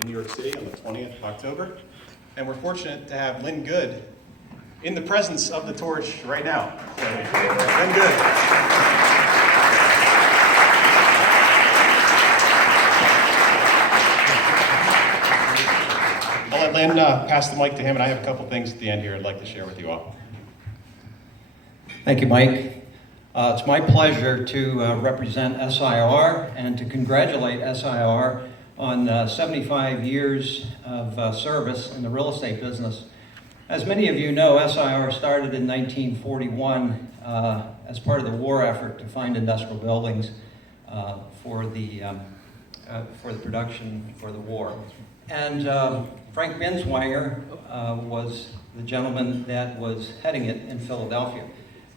in New York City on the 20th of October. And we're fortunate to have Lynn Good in the presence of the torch right now. So, Lynn Good. I'll let Lynn pass the mic to him, and I have a couple things at the end here I'd like to share with you all. Thank you, Mike. It's my pleasure to represent SIOR and to congratulate SIOR on 75 years of service in the real estate business. As many of you know, SIOR started in 1941 as part of the war effort to find industrial buildings for the production for the war. And Frank Binswanger was the gentleman that was heading it in Philadelphia.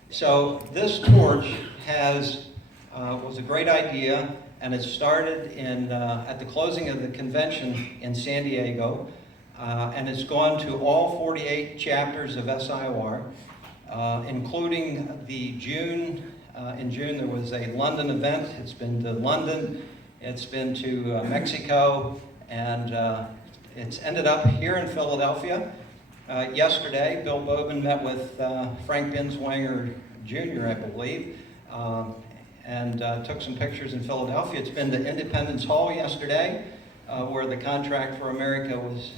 So this torch was a great idea, and it started at the closing of the convention in San Diego, and it's gone to all 48 chapters of SIOR, including the June. In June there was a London event. It's been to London, it's been to Mexico, and it's ended up here in Philadelphia. Yesterday, Bill Boban met with Frank Binswanger Jr., I believe, and took some pictures in Philadelphia. It's been to Independence Hall yesterday, where the contract for America was,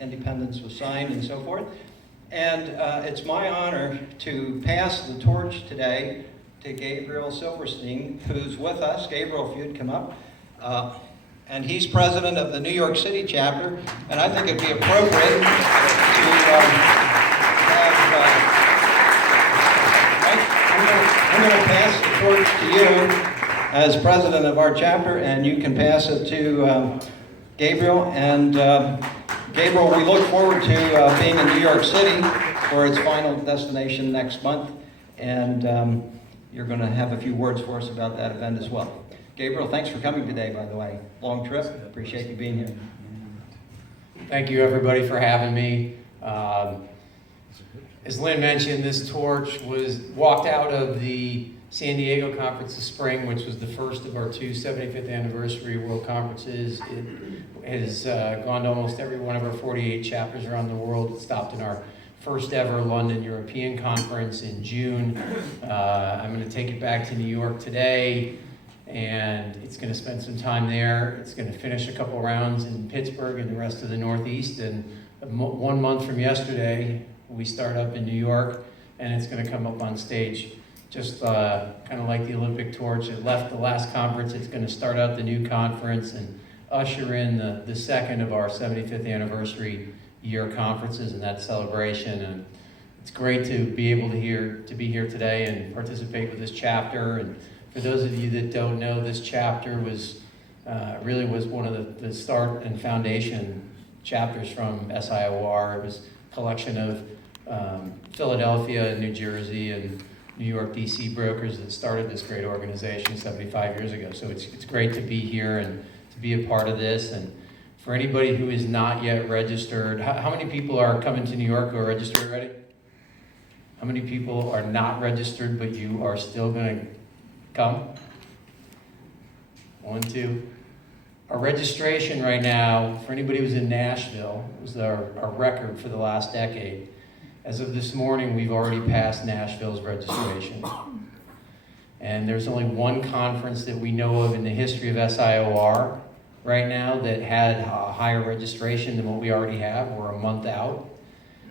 independence was signed and so forth. And it's my honor to pass the torch today to Gabriel Silverstein, who's with us. Gabriel, if you'd come up. And he's president of the New York City chapter, and I think it'd be appropriate to I'm going to pass the torch to you as president of our chapter, and you can pass it to Gabriel. And Gabriel, we look forward to being in New York City for its final destination next month, and you're going to have a few words for us about that event as well. Gabriel, thanks for coming today, by the way. Long trip. Appreciate you being here. Thank you, everybody, for having me. As Lynn mentioned, this torch was walked out of the San Diego conference this spring, which was the first of our two 75th anniversary world conferences. It has gone to almost every one of our 48 chapters around the world. It stopped in our first ever London European conference in June. I'm going to take it back to New York today, and it's going to spend some time there. It's going to finish a couple rounds in Pittsburgh and the rest of the Northeast, and 1 month from yesterday, we start up in New York, and it's going to come up on stage just kind of like the Olympic torch. It left the last conference. It's going to start out the new conference and usher in the second of our 75th anniversary year conferences and that celebration. And it's great to be able to be here today and participate with this chapter. And for those of you that don't know, this chapter was really was one of the start and foundation chapters from SIOR. It was a collection of Philadelphia, New Jersey, and New York, DC brokers that started this great organization 75 years ago. So it's great to be here and to be a part of this. And for anybody who is not yet registered, how many people are coming to New York who are registered already? How many people are not registered but you are still going to come? 1, 2. Our registration right now, for anybody who's in Nashville, was our record for the last decade. As of this morning, we've already passed Nashville's registration. And there's only one conference that we know of in the history of SIOR right now that had a higher registration than what we already have. We're a month out.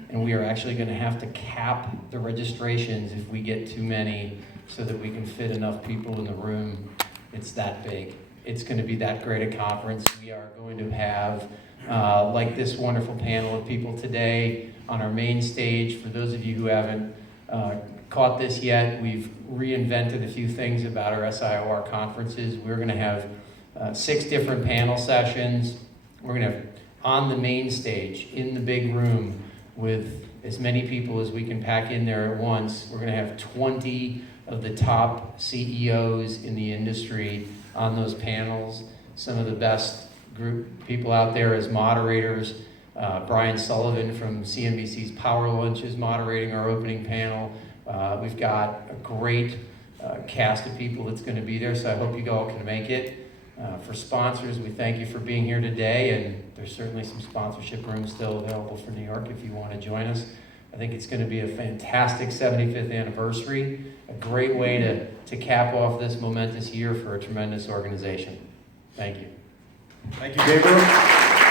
And we are actually going to have to cap the registrations if we get too many so that we can fit enough people in the room. It's that big. It's going to be that great a conference. We are going to have, like this wonderful panel of people today on our main stage. For those of you who haven't caught this yet, we've reinvented a few things about our SIOR conferences. We're going to have 6 different panel sessions. We're going to have on the main stage, in the big room, with as many people as we can pack in there at once. We're going to have 20 of the top CEOs in the industry on those panels. Some of the best group people out there as moderators. Brian Sullivan from CNBC's Power Lunch is moderating our opening panel. We've got a great cast of people that's going to be there, so I hope you all can make it. For sponsors, we thank you for being here today, and there's certainly some sponsorship room still available for New York if you want to join us. I think it's going to be a fantastic 75th anniversary, a great way to cap off this momentous year for a tremendous organization. Thank you. Thank you, Gabriel.